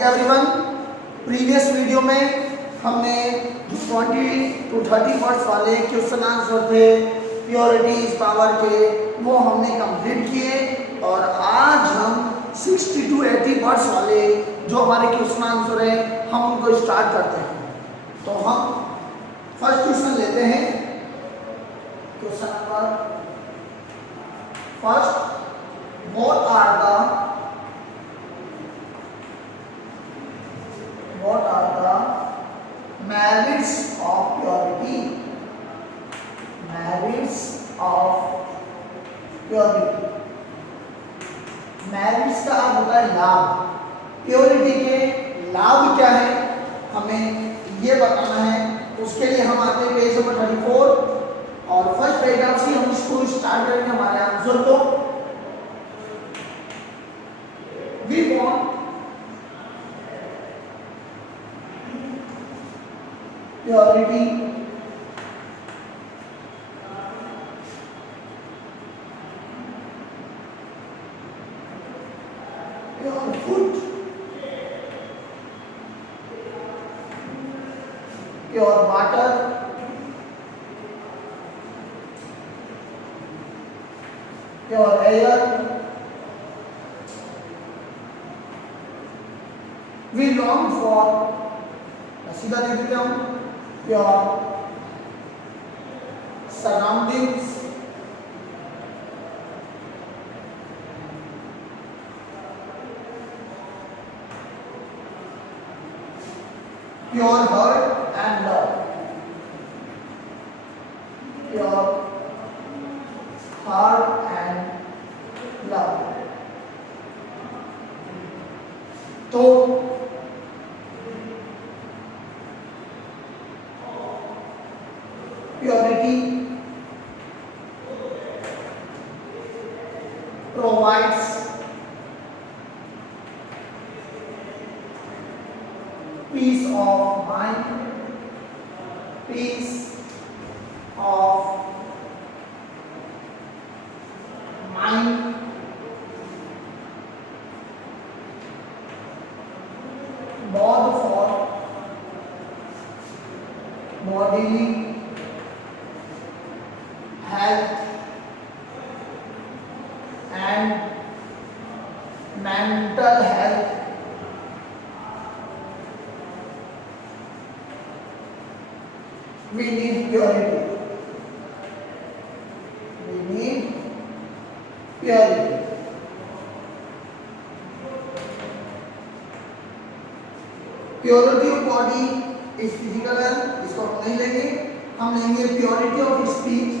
Everyone, previous video में हमने 20 to 30 words वाले क्वेश्चन आंसर थे प्योरिटीज पावर के, वो हमने कंप्लीट किए। और आज हम 60 to 80 वर्ड्स वाले जो हमारे क्वेश्चन आंसर है हम उनको स्टार्ट करते हैं। तो हम फर्स्ट क्वेश्चन लेते हैं। Question number first, what are the merits of purity? Merits of purity. merits का अर्थ होता है लाभ। प्योरिटी के लाभ क्या है हमें ये बताना है। उसके लिए हम आते हैं पेज नंबर 34 और फर्स्ट पैराग्राफ से हम इसको स्टार्ट करेंगे हमारे आंसर को। We want purity pure food, pure water, pure air. We long for, सीधा देख लेते हम, pure surroundings, pure heart and love, pure heart and love. तो purity provides peace of mind, peace of mind, both for bodily health and mental health. We need purity. We need purity. Purity of body is physical health, इसको हम नहीं लेंगे। हम लेंगे purity of speech.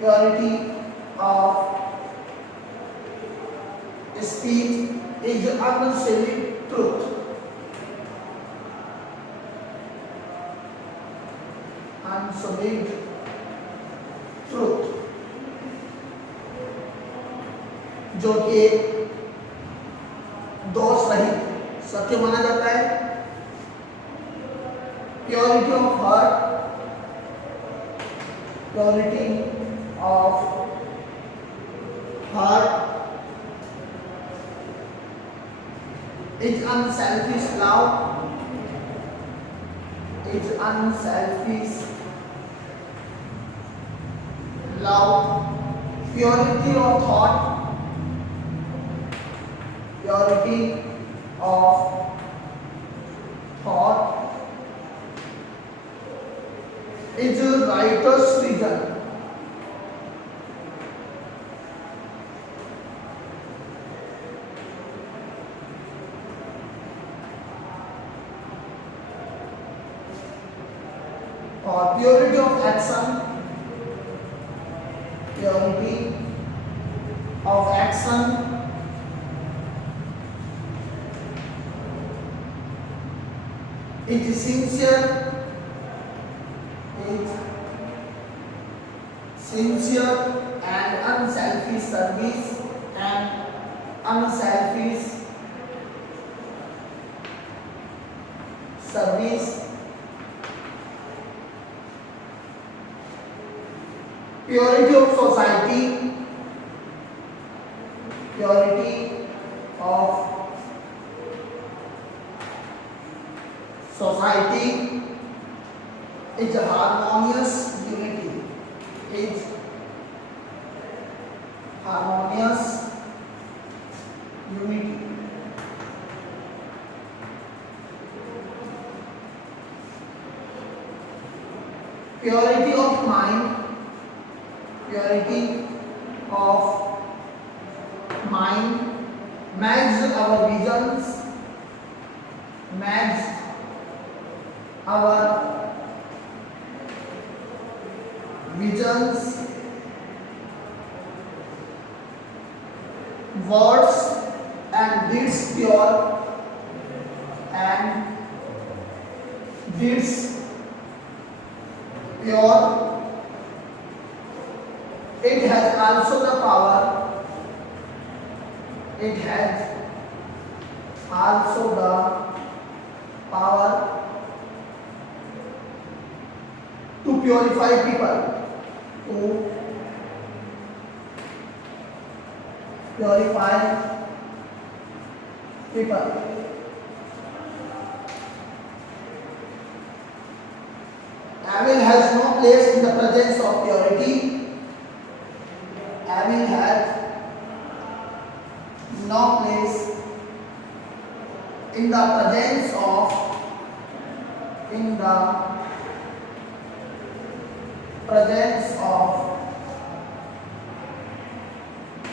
Purity of speech is unsullied truth. Unsullied truth, जो कि दोष रहित सत्य माना जाता है। Purity of heart, purity of heart is unselfish love, is unselfish love. Purity of thought, purity of thought is righteous reason. और purity of action, purity of action is sincere, and unselfish service and unselfish service. Purity of society, purity of Society is a harmonious unity. Is harmonious unity. Purity of mind. Purity of mind makes our visions, makes our visions, words and deeds pure, and deeds pure. It has also the power, it has also the power to purify people, to purify people. Evil has no place in the presence of purity. Evil has no place in the presence of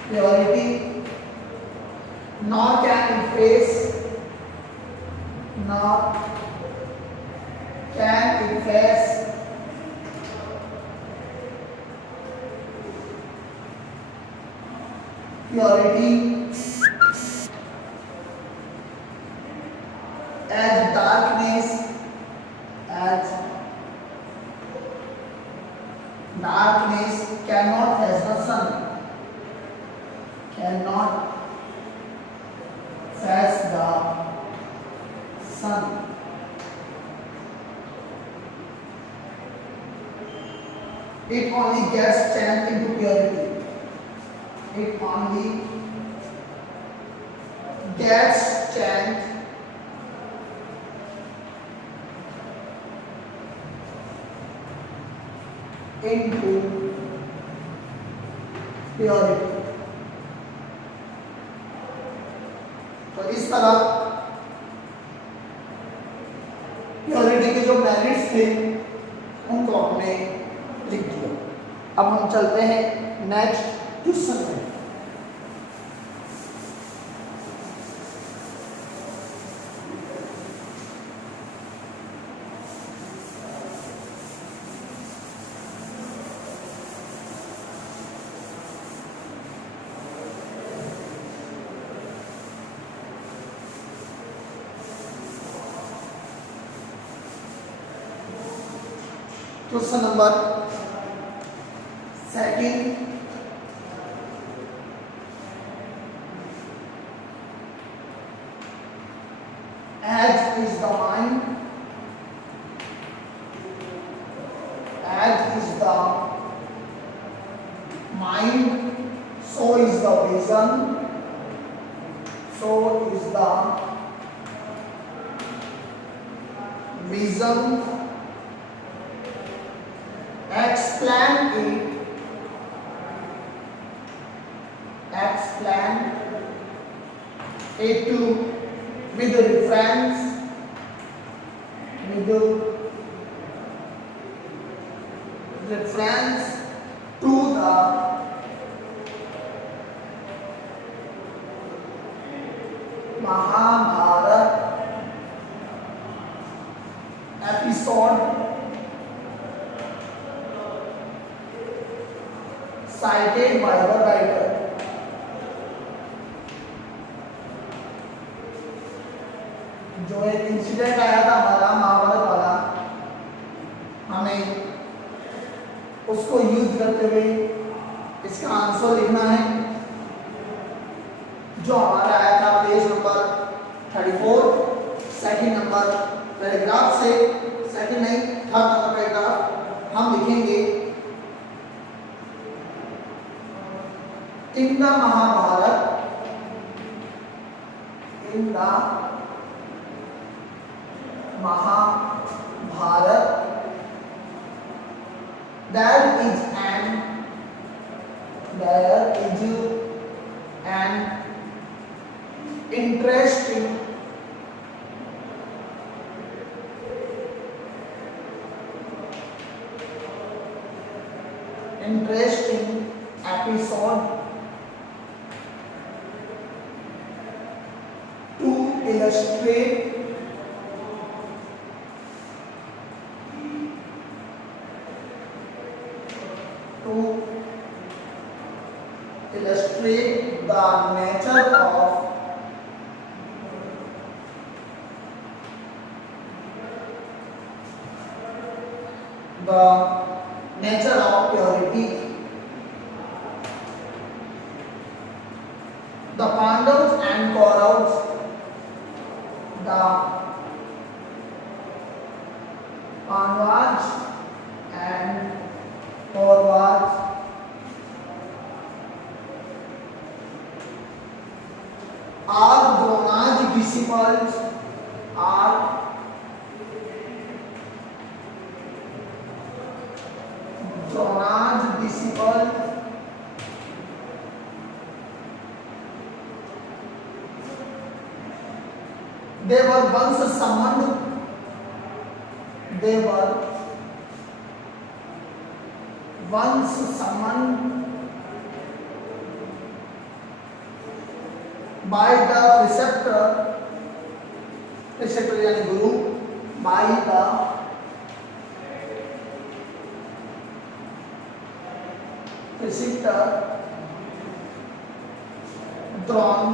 purity, nor can it face purity as darkness cannot face the sun, cannot face the sun. It only gets changed into purity. It only gets changed into purity. तो इस तरह purity के जो merits थे उनको आपने लिख दिया। अब हम चलते हैं नेक्स्ट क्वेश्चन में। Question number 2 as is the mind, as is the mind, so is the vision, so is the vision. Explain it to with reference to the Mahabharata episode cited by the writer. जो एक incident आया था हमारा महाभारत वाला, हमें उसको use करते हुए इसका आंसर लिखना है जो हमारा आया था page number 34 second number paragraph से, सेकंड नहीं थर्ड नंबर पैराग्राफ हम लिखेंगे। In the Mahabharata, Mahabharat. There is an interesting episode to illustrate the nature of purity. The Pandavas and Kauravas, are Drona's disciples. They were once summoned by the preceptor यानी गुरु, by the preceptor Drona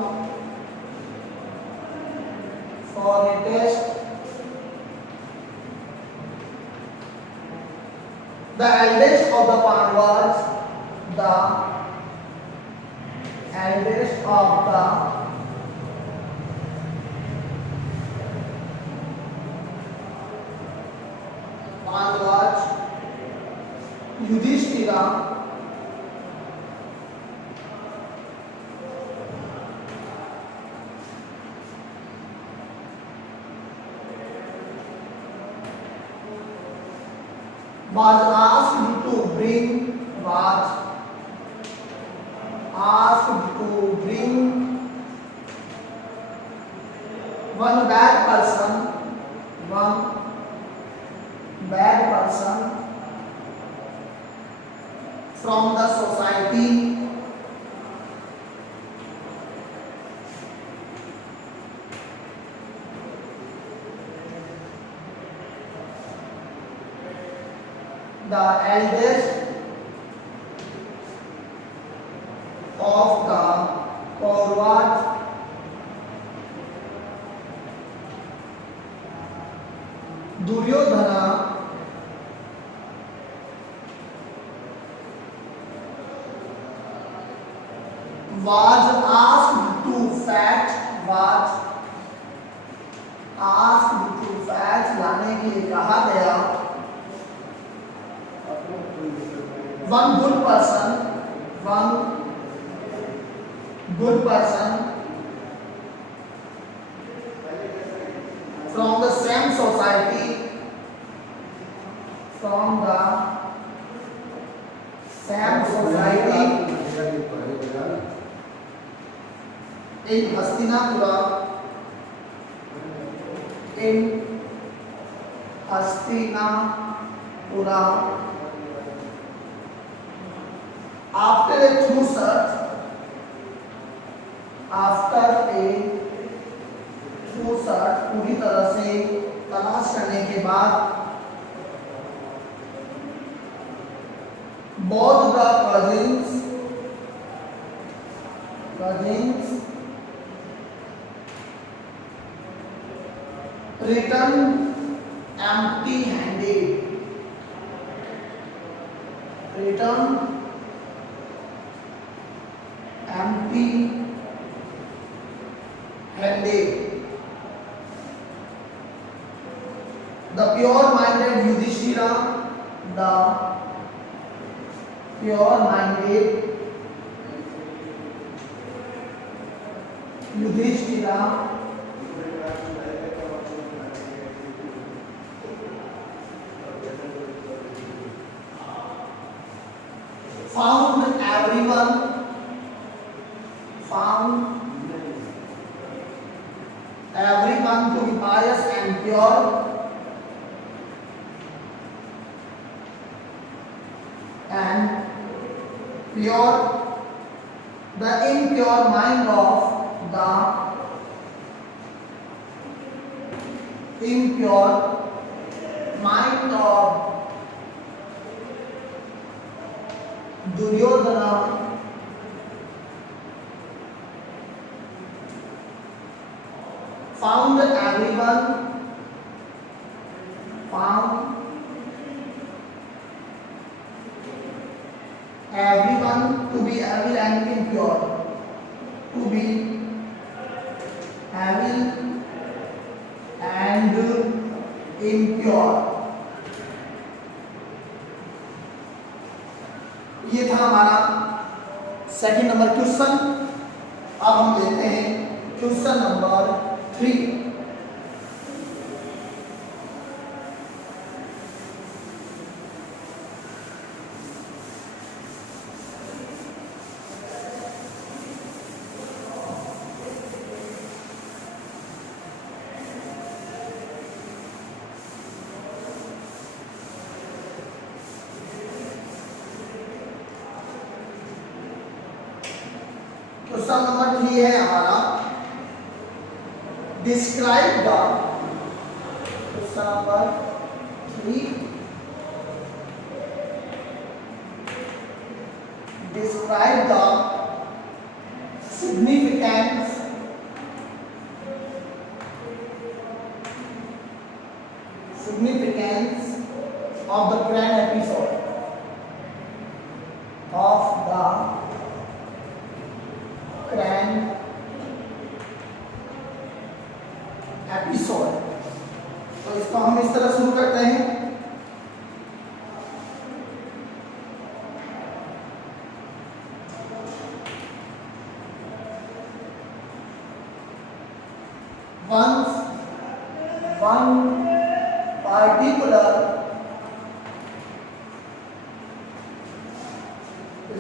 for a test. The eldest of the Pandavas, Yudhishthira, was asked to bring one bad person from the society. The eldest of the Kauravas Duryodhana was asked to fetch लाने के लिए कहा गया. One good person from the same society, in Hastinapura, after a true search, पूरी तरह से तलाश करने के बाद, both the cousins returned empty-handed. The pure-minded Yudhishthira, everyone to be pious and pure, the impure mind of Duryodhana found everyone to be evil and impure, ये था हमारा सेकंड नंबर क्वेश्चन। अब हम लेते हैं क्वेश्चन नंबर 3। क्वेश्चन नंबर 3 है हमारा describe the question number 3 describe the significance of the grand episode तो इसको हम इस तरह शुरू करते हैं। Once one particular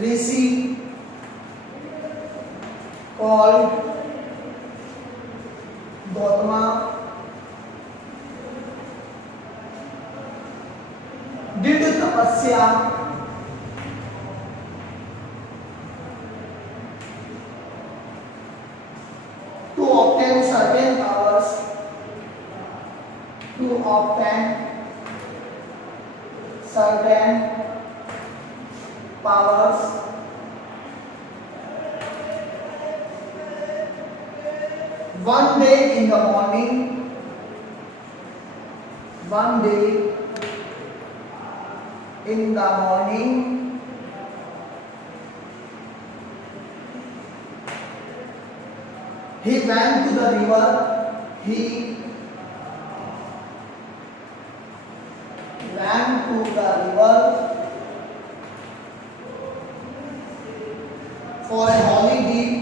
rishi called Gautama did tapasya to obtain certain powers, One day in the morning, he went to the river. He went to the river for a holy deed.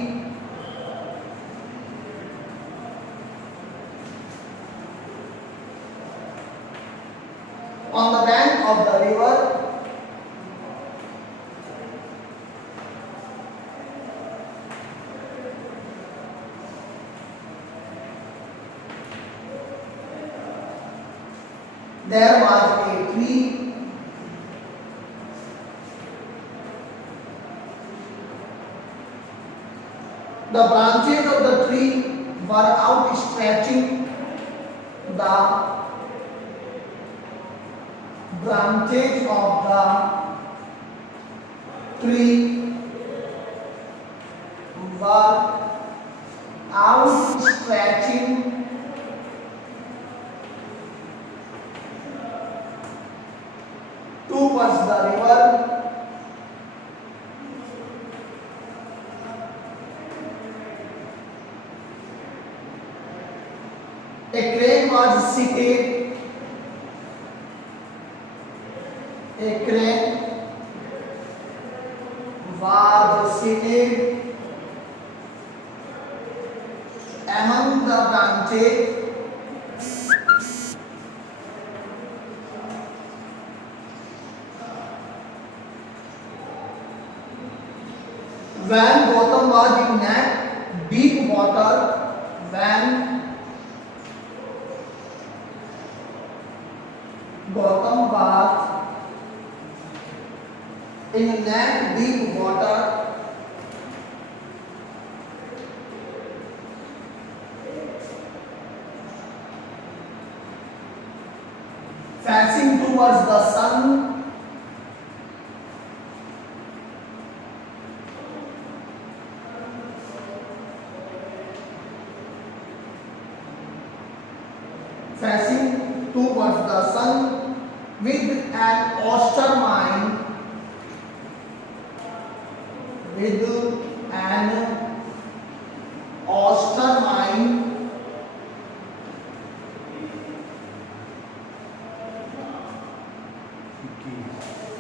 On the bank of the river, there was a tree. The branches of the tree were outstretching. The branches of the tree were outstretching towards the river. A crane was seated. A crane was seated among the branches. Gautam was in a deep water when Gautam was in a deep water facing towards the sun with an oyster mine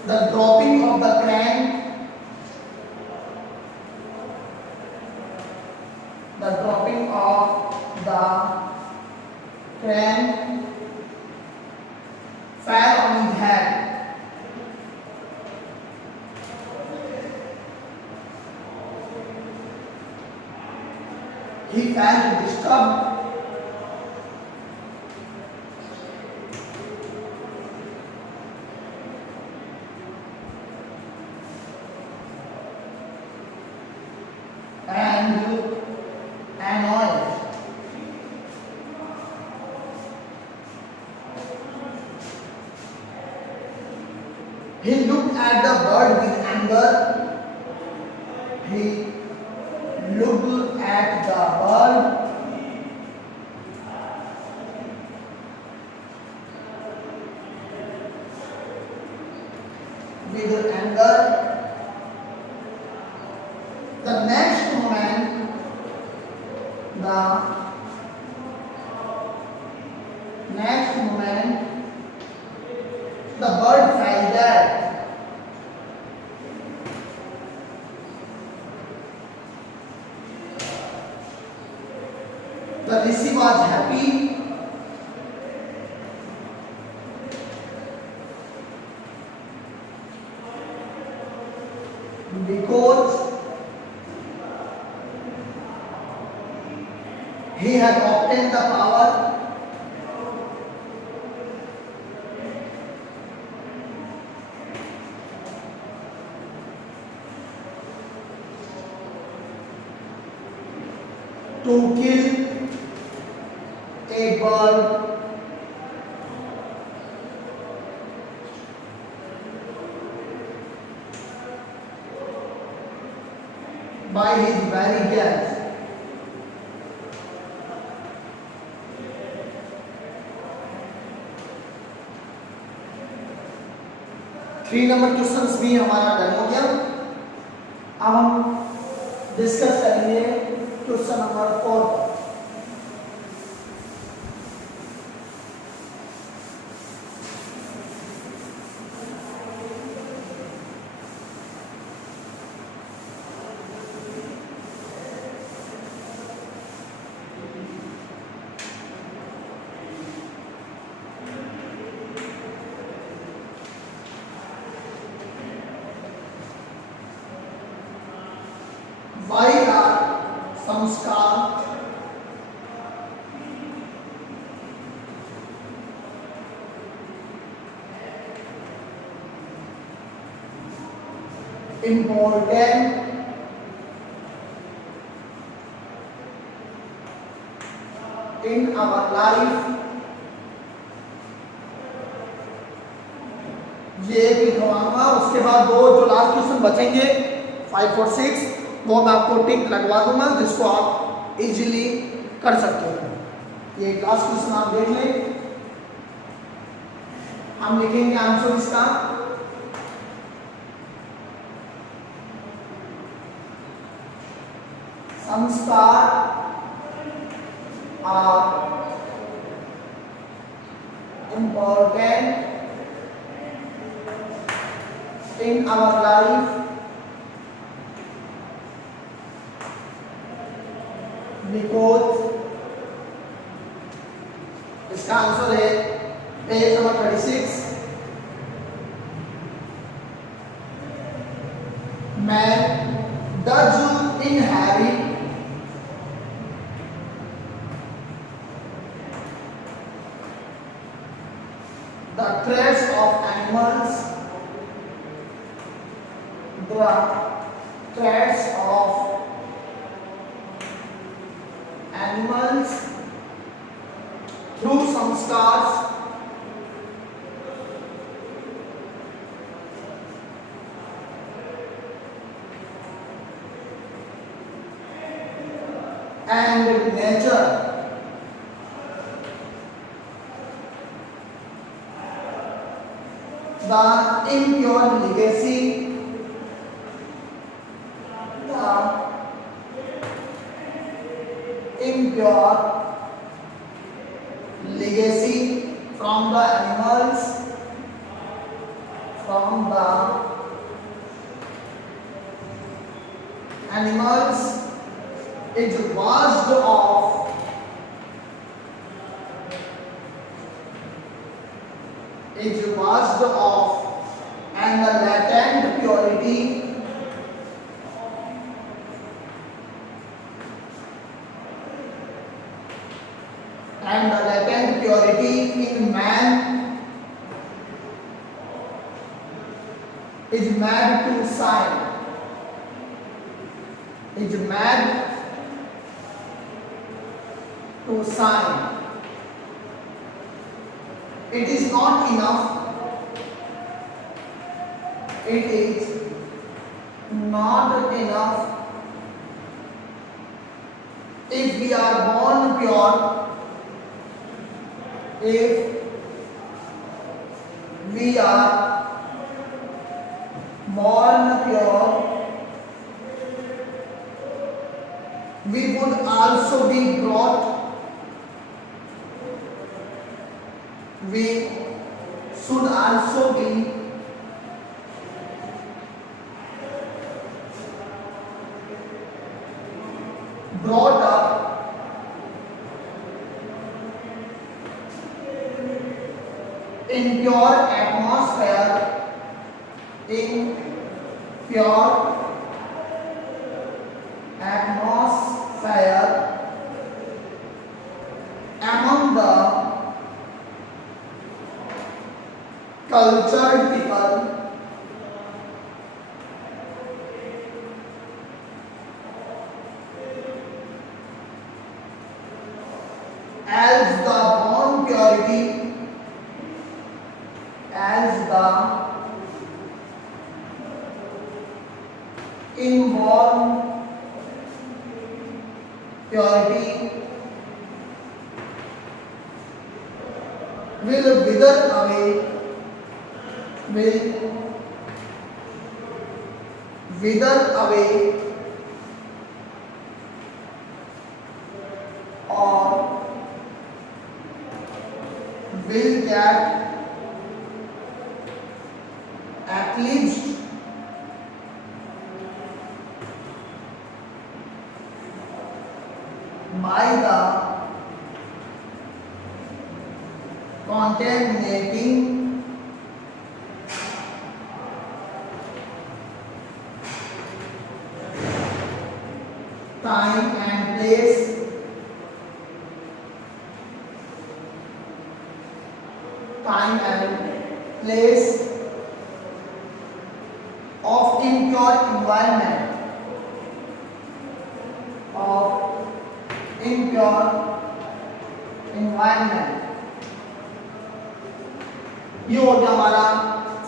the dropping of the crane fell on his head. He felt disturbed and annoyed. He looked at the bird with anger. He looked at the bird with anger. The next moment, the bird fell dead. The Rishi was happy because he had obtained the power to kill a bird by his very death. Three number questions भी हमारा done हो गया। अब हम discuss करेंगे question number 4। Why are samskar important in our life? ये भी करवाऊंगा। उसके बाद दो जो लास्ट क्वेश्चन बचेंगे 5 और 6 वो मैं आपको टिक लगवा दूंगा जिसको आप इजीली कर सकते हो। ये लास्ट क्वेश्चन आप देख लें। हम लिखेंगे आंसर इसका। Sanskar are important in our life because इसका आंसर है page number 36। Man does inherit the traits of animals, the traits of animals through samskars and nature. The impure legacy, the impure legacy from the animals, is washed off and the latent purity in man is made to shine. It is not enough. It is not enough if we are born pure. If we are born pure, we would also be brought. We should also be brought up in pure atmosphere, among the cultured people, as the born purity, inborn purity will wither away, or will get eclipsed by the contaminating time and place of impure environment, ये हो गया हमारा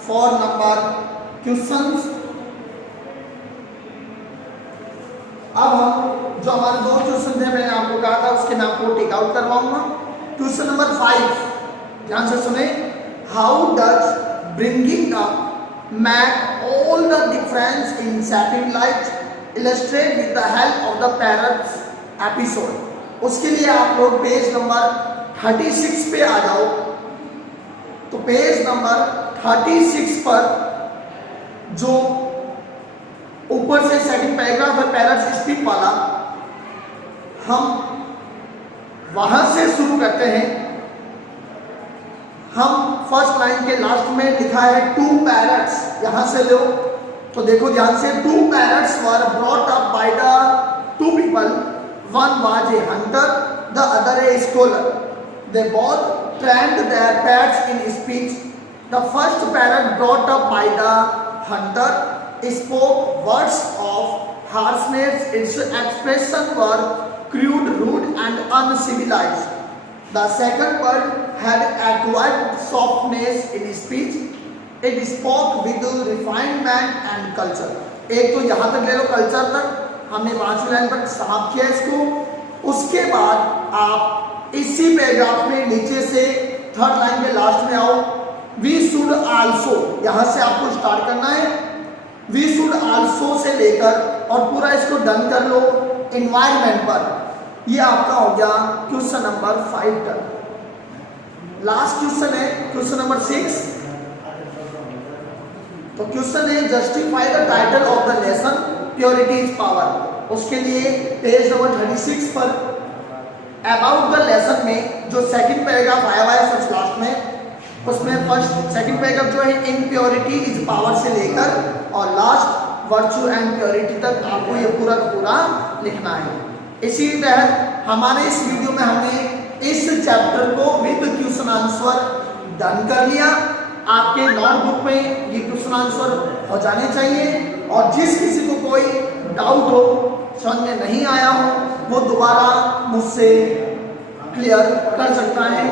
4 number questions. अब हम जो हमारे 2 question थे मैंने आपको कहा था उसके मैं आपको टेक आउट करवाऊंगा। क्वेश्चन नंबर 5 ध्यान से सुने। How does bringing up make all the difference in setting light illustrate with the help of the parrots episode. उसके लिए आप लोग पेज नंबर 36 पे आ जाओ। तो पेज नंबर 36 पर जो ऊपर से सेकंड पैराग्राफ है पैरट्स स्पीक वाला, हम वहां से शुरू करते हैं। हम फर्स्ट लाइन के लास्ट में लिखा है 2 पैरट्स, यहां से लो तो देखो ध्यान से, 2 parrots were brought up by the 2 people. One was a hunter, the other a scholar. They both trained their pets in speech. The first parrot brought up by the hunter spoke words of harshness. Its expressions were crude, rude, and uncivilized. The second bird had acquired softness in speech. It spoke with refinement and culture. एक तो यहाँ तक ले लो, culture तक हमने 5वीं line पर समाप्त किया इसको। उसके बाद आप इसी पैराग्राफ में नीचे से 3rd लाइन के लास्ट में आओ। वी शुड आल्सो, यहाँ से आपको स्टार्ट करना है। वी शुड आल्सो से लेकर और पूरा इसको डन कर लो एनवायरमेंट पर। ये आपका हो गया question number 5 term. Last question है क्वेश्चन नंबर 6। तो क्वेश्चन है justify the title of the lesson purity is power. उसके लिए पेज नंबर 36 पर अबाउट द लेसन में जो सेकंड पैराग्राफ आया हुआ है सबसे लास्ट में, उसमें सेकंड पैराग्राफ जो है इम्प्योरिटी इज पावर से लेकर और लास्ट वर्चू एंड प्योरिटी तक आपको ये पूरा का पूरा लिखना है। इसी तहत हमारे इस वीडियो में हमने इस चैप्टर को विद क्वेश्चन आंसर डन कर लिया। आपके नोटबुक में ये क्वेश्चन आंसर हो जाने चाहिए और जिस किसी को कोई डाउट हो, समझ में नहीं आया हो, वो दोबारा मुझसे क्लियर कर सकता है।